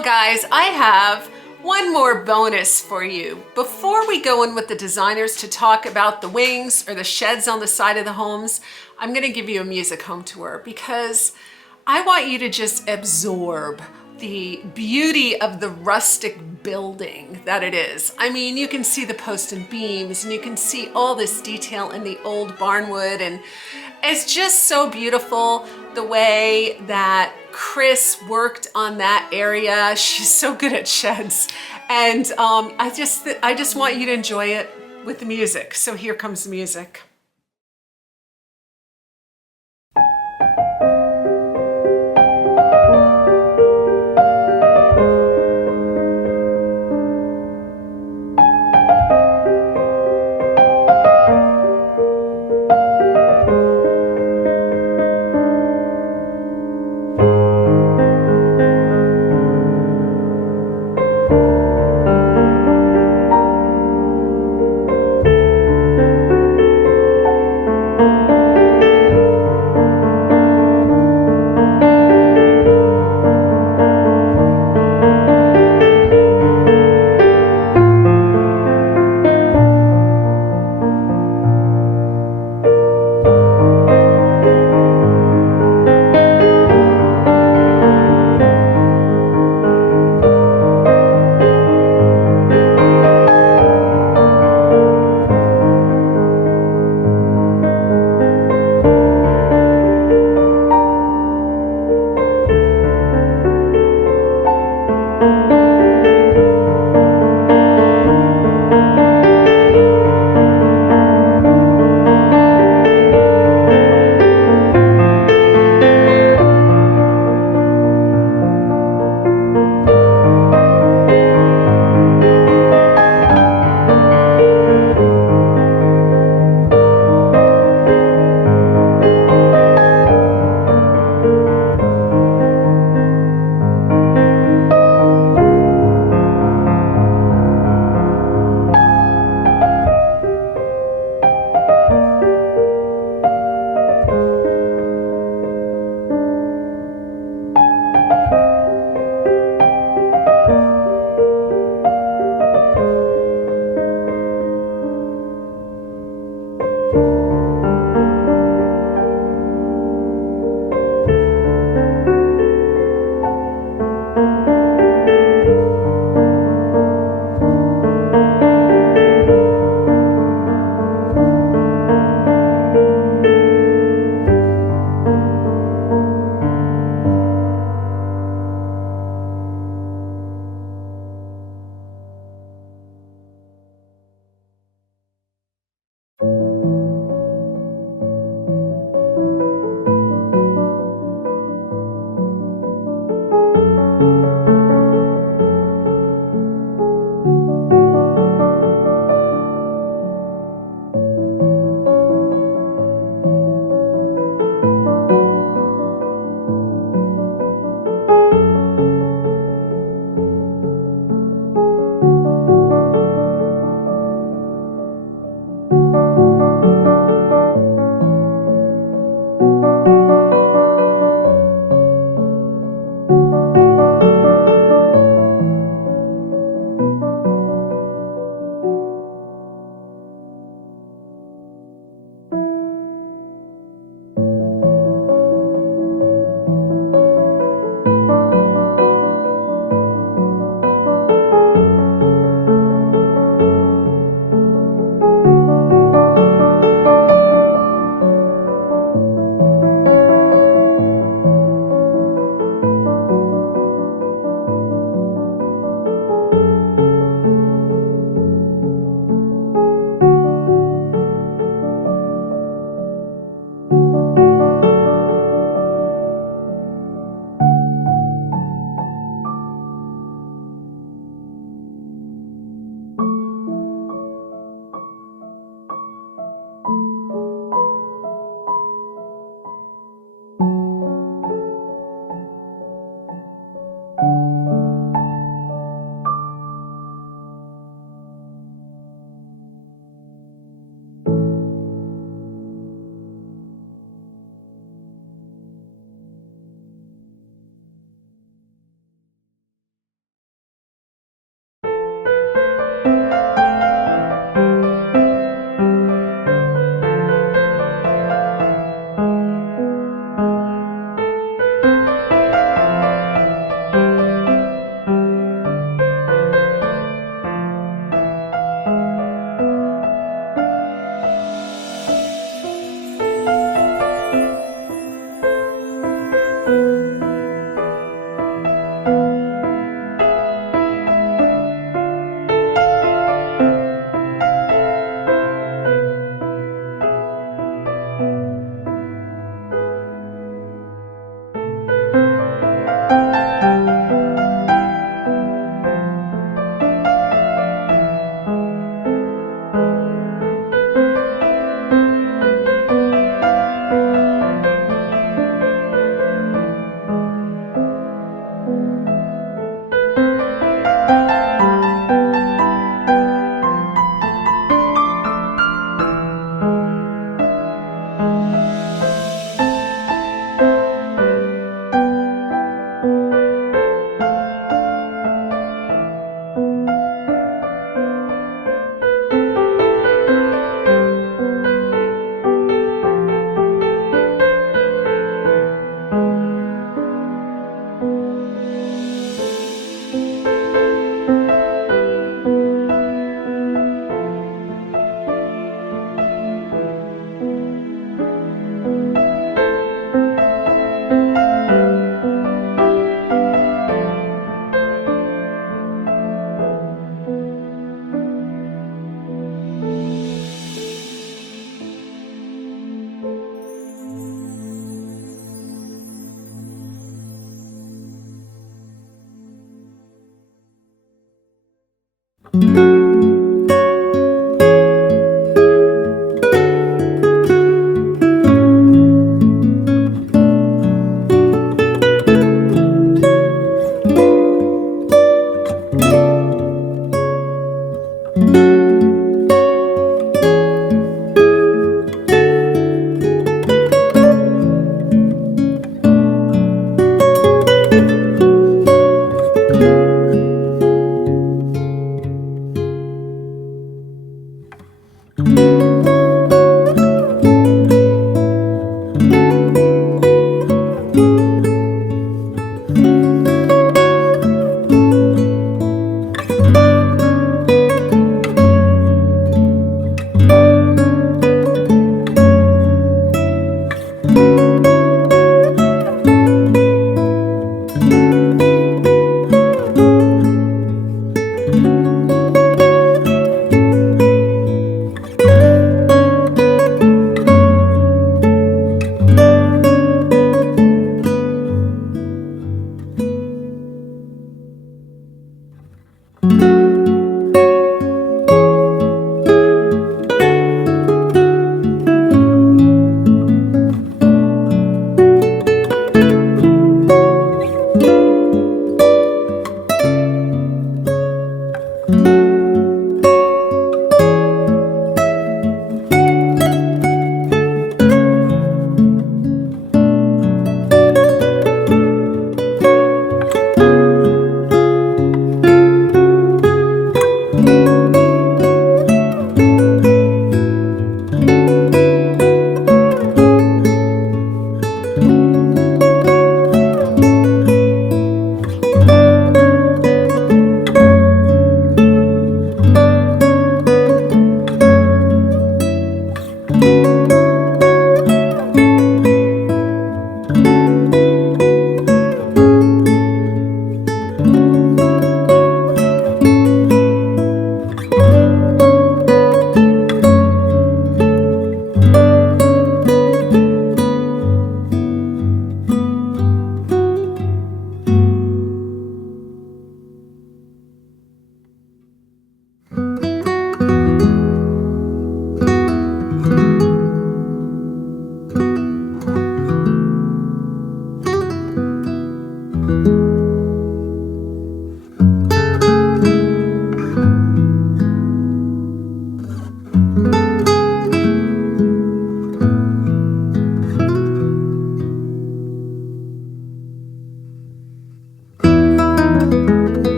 Well, guys, I have one more bonus for you. Before we go in with the designers to talk about the wings or the sheds on the side of the homes, I'm going to give you a music home tour because I want you to just absorb the beauty of the rustic building that it is. I mean, you can see the post and beams and you can see all this detail in the old barnwood, and it's just so beautiful the way that Chris worked on that area. She's so good at sheds, and I just want you to enjoy it with the music. So here comes the music.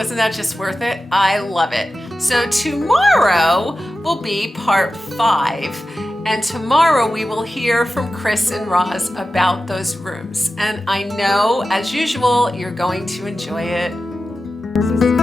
Wasn't that just worth it? I love it. So tomorrow will be part 5. And tomorrow we will hear from Chris and Roz about those rooms. And I know, as usual, you're going to enjoy it.